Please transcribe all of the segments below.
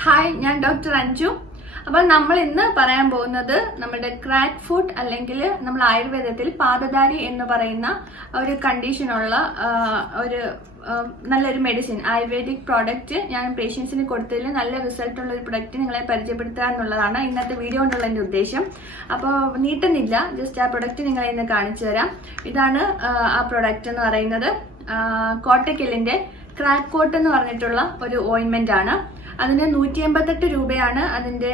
Hi, ഞാൻ doctor Anju. അപ്പോൾ നമ്മൾ ഇന്ന് പറയാൻ പോകുന്നത് നമ്മുടെ ക്രാക്ക് ഫുട്ട് അല്ലെങ്കിൽ നമ്മൾ ആയുർവേദത്തിൽ പാദധാരി എന്ന് പറയുന്ന ഒരു കണ്ടീഷനുള്ള ഒരു നല്ലൊരു മെഡിസിൻ, ആയുർവേദിക് പ്രോഡക്റ്റ് ഞാൻ പേഷ്യൻസിന് കൊടുത്തതിൽ നല്ല റിസൾട്ട് ഉള്ള ഒരു പ്രൊഡക്റ്റ് നിങ്ങളെ പരിചയപ്പെടുത്തുക എന്നുള്ളതാണ് ഇന്നത്തെ വീഡിയോ കൊണ്ടുള്ള എൻ്റെ ഉദ്ദേശം. അപ്പോൾ നീട്ടുന്നില്ല, ജസ്റ്റ് ആ പ്രൊഡക്റ്റ് നിങ്ങളെ ഇന്ന് കാണിച്ചു തരാം. ഇതാണ് ആ പ്രൊഡക്റ്റ് എന്ന് പറയുന്നത്. കോട്ടക്കലിന്റെ ക്രാക്ക് കോട്ട് എന്ന് പറഞ്ഞിട്ടുള്ള ഒരു ഓയിൻമെന്റ് ആണ്. അതിന് 188 രൂപയാണ് അതിന്റെ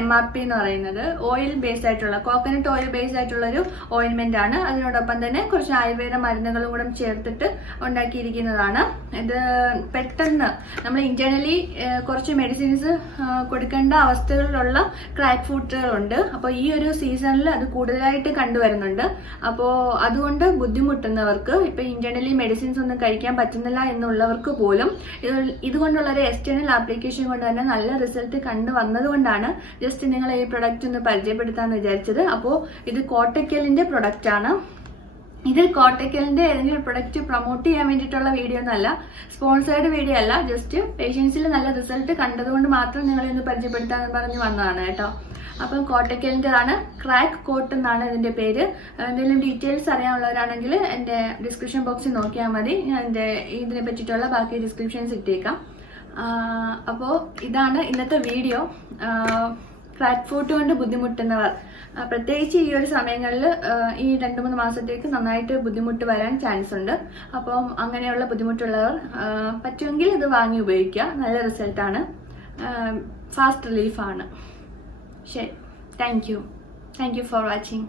MRP എന്ന് പറയുന്നത്. ഓയിൽ ബേസ്ഡ് ആയിട്ടുള്ള, കോക്കനട്ട് ഓയിൽ ബേസ്ഡ് ആയിട്ടുള്ള ഒരു ഓയിൻമെന്റ് ആണ്. അതിനോടൊപ്പം തന്നെ കുറച്ച് ആയുർവേദ മരുന്നുകളും കൂടെ ചേർത്തിട്ട് ഉണ്ടാക്കിയിരിക്കുന്നതാണ്. ഇത് പെട്ടെന്ന് നമ്മൾ ഇന്റേണലി കുറച്ച് മെഡിസിൻസ് കൊടുക്കേണ്ട അവസ്ഥകളിലുള്ള ക്രാക്ക് ഫുട്ടുകളുണ്ട്. അപ്പോൾ ഈ ഒരു സീസണിൽ അത് കൂടുതലായിട്ട് കണ്ടുവരുന്നുണ്ട്. അപ്പോൾ അതുകൊണ്ട് ബുദ്ധിമുട്ടുന്നവർക്ക്, ഇപ്പൊ ഇന്റേണലി മെഡിസിൻസ് ഒന്നും കഴിക്കാൻ പറ്റുന്നില്ല എന്നുള്ളവർക്ക് പോലും ഇതുകൊണ്ടുള്ള ഒരു എക്സ്റ്റേണൽ ആപ്ലിക്കേഷൻ കൊണ്ട് തന്നെ നല്ല റിസൾട്ട് കണ്ടു വന്നതുകൊണ്ടാണ് ജസ്റ്റ് നിങ്ങൾ ഈ പ്രൊഡക്റ്റ് ഒന്ന് പരിചയപ്പെടുത്താന്ന് വിചാരിച്ചത്. അപ്പോൾ ഇത് കോട്ടക്കലിന്റെ പ്രൊഡക്റ്റ് ആണ്. ഇത് കോട്ടക്കലിന്റെ ഏതെങ്കിലും പ്രൊഡക്റ്റ് പ്രൊമോട്ട് ചെയ്യാൻ വേണ്ടിയിട്ടുള്ള വീഡിയോ ഒന്നല്ല, സ്പോൺസേർഡ് വീഡിയോ അല്ല. ജസ്റ്റ് പേഷ്യൻസിൽ നല്ല റിസൾട്ട് കണ്ടതുകൊണ്ട് മാത്രം നിങ്ങളെ ഒന്ന് പരിചയപ്പെടുത്താന്ന് പറഞ്ഞ് വന്നതാണ് കേട്ടോ. അപ്പം കോട്ടക്കലിന്റെ ആണ്, ക്രാക്ക് കോട്ട് എന്നാണ് ഇതിന്റെ പേര്. എന്തെങ്കിലും ഡീറ്റെയിൽസ് അറിയാനുള്ളവരാണെങ്കിൽ എൻ്റെ ഡിസ്ക്രിപ്ഷൻ ബോക്സിൽ നോക്കിയാൽ മതി. ഞാൻ എൻ്റെ ഇതിനെ പറ്റിയിട്ടുള്ള ബാക്കി ഡിസ്ക്രിപ്ഷൻസ് ഇട്ടേക്കാം. അപ്പോൾ ഇതാണ് ഇന്നത്തെ വീഡിയോ. ക്രാക്ക് ഫുട്ട് കൊണ്ട് ബുദ്ധിമുട്ടുന്നവർ, പ്രത്യേകിച്ച് ഈ ഒരു സമയങ്ങളിൽ ഈ 2-3 മാസത്തേക്ക് നന്നായിട്ട് ബുദ്ധിമുട്ട് വരാൻ ചാൻസ് ഉണ്ട്. അപ്പം അങ്ങനെയുള്ള ബുദ്ധിമുട്ടുള്ളവർ പറ്റുമെങ്കിൽ ഇത് വാങ്ങി ഉപയോഗിക്കുക. നല്ല റിസൾട്ടാണ്, ഫാസ്റ്റ് റിലീഫാണ്. ശരി, താങ്ക് യു ഫോർ വാച്ചിങ്.